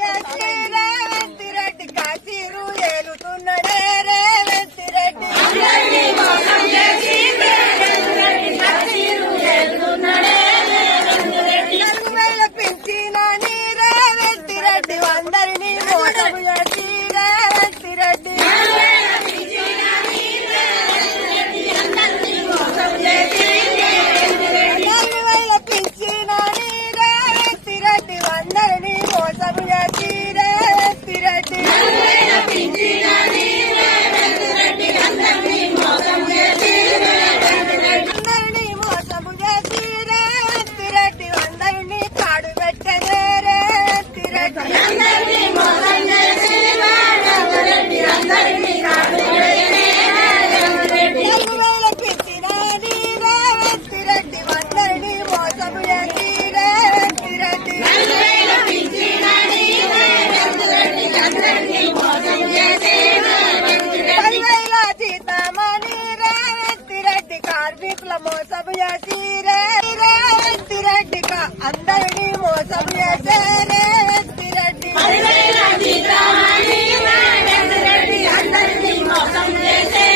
చేసి రేవంత్ రెడ్డి కాశీరు ఏలుతున్నాడే రేవంత్ రెడ్డి. అందరినీ మోసం చేసి రేవంత్ రెడ్డి కాశీరు ఏలుతున్నాడే రేవంత్ రెడ్డి. 4,000 పింఛనని రేవంత్ రెడ్డి అందరినీ మోసం చేసి రేవంత్ రెడ్డి. 4,000 పింఛనని రేవంత్ రెడ్డి అందరినీ మోసం చేసి రేవంత్ రెడ్డి. 4,000 పింఛనని రేవంత్ రెడ్డి అందరినీ మోసం చేసి రేవంత్ రెడ్డి. 4,000 పింఛనని రేవంత్ రెడ్డి అందరినీ మోసం చేసి రేవంత్ రెడ్డి. అందరినీ మోసం చేసి రేవంత్ రెడ్డి అందరినీ కాడు పెట్టనే రేవంత్ రెడ్డి. అందరినీ మోసం చేసి రేవంత్ రెడ్డి అందరినీ కాడు పెట్టనే రేవంత్ రెడ్డి. 4,000 పింఛనని రేవంత్ రెడ్డి అందరినీ మోసం చేసి రేవంత్ రెడ్డి. 4,000 పింఛనని రేవంత్ రెడ్డి అందరినీ మోసం చేసి రేవంత్ రెడ్డి. 10,000 జీతమని రేవంత్ రెడ్డి కార్మికుల మోసం చేసి రేవంత్ రెడ్డి అందరినీ మోసం చేసే రేవంత్ రెడ్డి. 10,000 జీతమని రేవంత్ రెడ్డి అందరినీ మోసం చేసే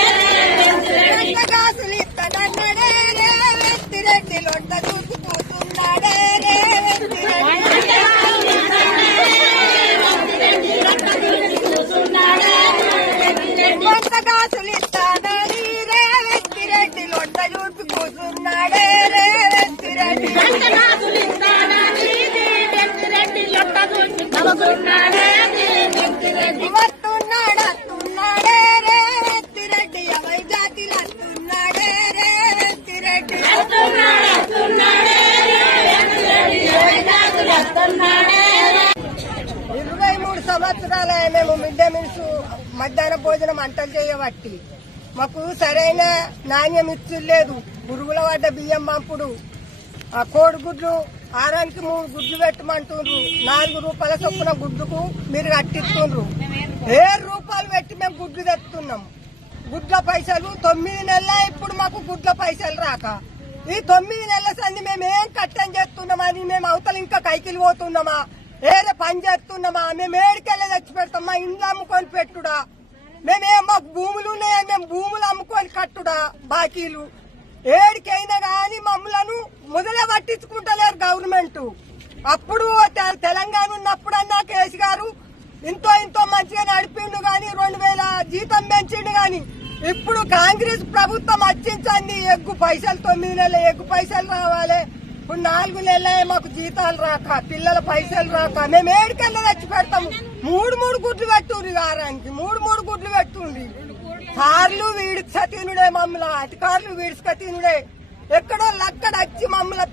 రేవంత్ రెడ్డి. కాసులు ఇస్తానన్నాడే రేవంత్ రెడ్డి లొంట దూసుకుతున్నాడే రేవంత్ రెడ్డి. కొంత కాసులు ఇస్తానని రేవంత్ రెడ్డి లొంట చూసి కూర్చున్నాడే రేవంత్ రెడ్డి. వస్తున్నాడు వస్తున్నాడే రేవంత్ రెడ్డి ఎవరి జాతిలు వస్తున్నాడే రేవంత్ రెడ్డి. 23 సంవత్సరాల మేము మిడ్ డే మీల్స్ మధ్యాహ్న భోజనం అంటలు చేయబట్టి మాకు సరైన నాణ్యం ఇచ్చులేదు. పురుగుల పడ్డ బియ్యం పంపుడు, కోడిగుడ్లు ఆరానికి 3 గుడ్లు పెట్టమంటుండ్రు. 4 రూపాయల చొప్పున గుడ్డుకు మీరు కట్టిస్తుండ్రు. 7 రూపాయలు పెట్టి మేము గుడ్లు తెస్తున్నాం. గుడ్ల పైసలు 9 నెలల ఇప్పుడు మాకు గుడ్ల పైసలు రాక ఈ 9 నెలల సంది మేము ఏం కట్టం చేస్తున్నామని మేము అవతల ఇంకా కైకిలు పోతున్నామా, ఏదో పని చేస్తున్నామా, మేము ఏడికెళ్ళి తెచ్చి పెడతామా, ఇండ్లు అమ్ముకొని పెట్టుడా, మేమేం మాకు భూములు ఉన్నాయని మేము భూములు అమ్ముకొని కట్టుడా బాకీలు. ఏడికైనా కానీ మమ్మలను మొదలే పట్టించుకుంటలేరు గవర్నమెంట్. అప్పుడు తెలంగాణ ఉన్నప్పుడన్నా కేసీ గారు ఇంతో మంచిగా నడిపిండు గాని 2,000 జీతం పెంచిండు గాని ఇప్పుడు కాంగ్రెస్ ప్రభుత్వం వచ్చించండి ఎగ్గు పైసలు 9 నెలల ఎగ్గు పైసలు రావాలి. ఇప్పుడు 4 నెలలే మాకు జీతాలు రాక పిల్లల పైసలు రాక మేము ఏడికెళ్ళి తెచ్చి పెడతాము. 3 గుడ్లు పెట్టుండ్రి వారానికి 3 గుడ్లు పెట్టుండ్రి. కార్లు వీడిస్క తినుడే మమ్మల్ని, అధికారులు వీడిస్క తినుడే. ఎక్కడో అక్కడ వచ్చి మమ్మల్ని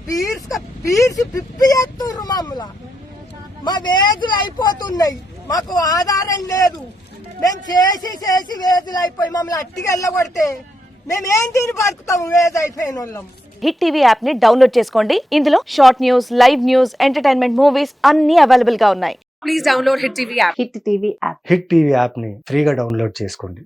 పీర్చి పిప్పి చేస్తుర్రు మమ్మల్ని. మా వేజులు అయిపోతున్నాయి, మాకు ఆధారం లేదు. మేము చేసి వేజులు అయిపోయి మమ్మల్ని అట్టికి వెళ్ళగొడితే మేమేం తిని బతుకుతాము వేజ్ అయిపోయిన వాళ్ళం. హిట్ టీవీ యాప్ ని డౌన్లోడ్ చేసుకోండి. ఇందులో short news, live news, entertainment movies అన్ని అవైలబుల్ గా ఉన్నాయి. Please download Hit TV app. Hit TV app. Hit TV app ని ఫ్రీగా డౌన్లోడ్ చేసుకోండి.